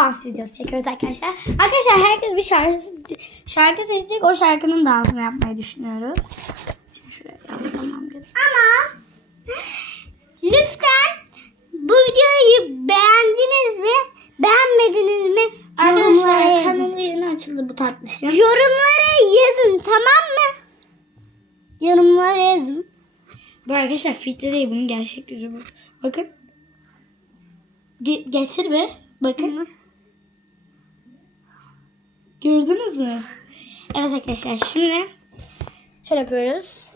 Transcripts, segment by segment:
dans videosu çekiyoruz arkadaşlar. Arkadaşlar herkes bir şarkı şarkı seçecek. O şarkının dansını yapmayı düşünüyoruz. Şimdi şuraya yaslamam gerekiyor. Ama lütfen bu videoyu beğendiniz mi? Beğenmediniz mi? Arkadaşlar kanalı yeni açıldı bu tatlışın. Yorumlara yazın tamam mı? Yorumlara yazın. Bu arkadaşlar filtre değil bunun gerçek yüzü bu. Bakın. Ge- getir be. Bakın. Gördünüz mü? Evet arkadaşlar şimdi şöyle yapıyoruz.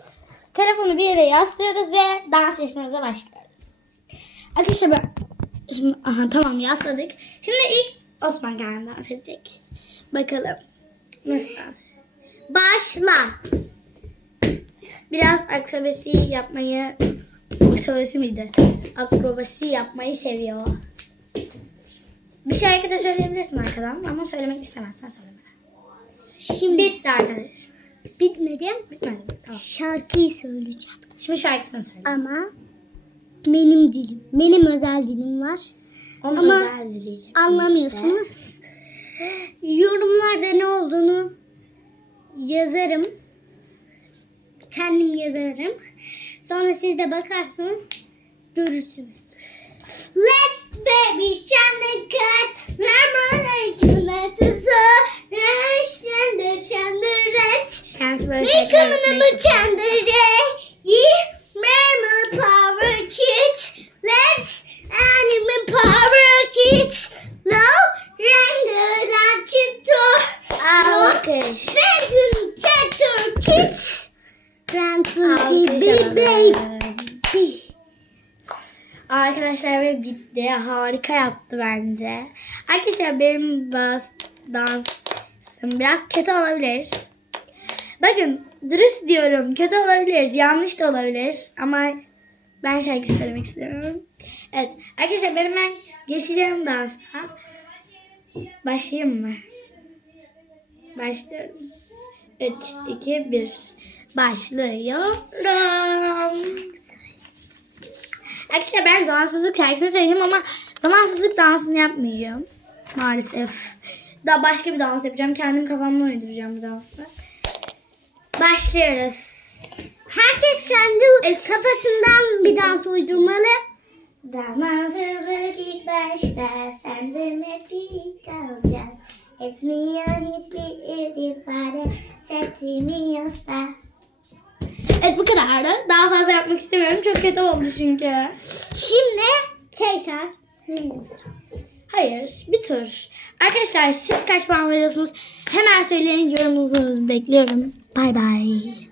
Telefonu bir yere yaslıyoruz ve dans yarışmamıza başlıyoruz. Arkadaşlar ben şimdi aha tamam yasladık. Şimdi ilk Osman Gayen dans edecek. Bakalım nasıl dans Başla. Biraz akrobasi yapmayı akrobasi miydi? Akrobasi yapmayı seviyor. Bir şarkı da söyleyebilirsin arkadan ama söylemek istemezsen söyleme. Şimdi bitti arkadaş. Bitmedi. Bitmedi. Tamam. Şarkıyı söyleyeceğim. Şimdi şarkısını söyle. Ama benim dilim, benim özel dilim var. Onun ama özel diliyle. Anlamıyorsunuz. Yorumlarda ne olduğunu yazarım. Kendim yazarım. Sonra siz de bakarsınız, görürsünüz. Let's Baby Shannon cat, Ramon and Kimetsu, Shannon Shannon Red, Mikam number Shannon Ye, Merman Power Kids, Let's Anime Power Kids, Low, Render that Phantom Tator Kids, Phantom Baby Baby. Arkadaşlar ve bitti. Harika yaptı bence. Arkadaşlar benim bas, dansım biraz kötü olabilir. Bakın dürüst diyorum. Kötü olabilir. Yanlış da olabilir. Ama ben şarkı söylemek istemiyorum. Evet. Arkadaşlar benim ben geçeceğim dansa. Başlayayım mı? Başlıyorum. 3, 2, 1. Başlıyorum. Arkadaşlar ben zamansızlık şarkısını söyleyeceğim ama zamansızlık dansını yapmayacağım. Maalesef. Daha başka bir dans yapacağım. Kendim kafamda uyduracağım bu dansı. Başlıyoruz. Herkes kendi kafasından bir dans uydurmalı. Zamansızlık ilk başta sendim hep birlikte olacağız. Etmiyor hiçbir ifade setmiyorsa. Evet bu kadardı. Daha fazla yapmak istemiyorum. Çok kötü oldu çünkü. Şimdi tekrar. Hayır, bir tur. Arkadaşlar siz kaç puan veriyorsunuz? Hemen söyleyin yorumunuzu bekliyorum. Bay bay.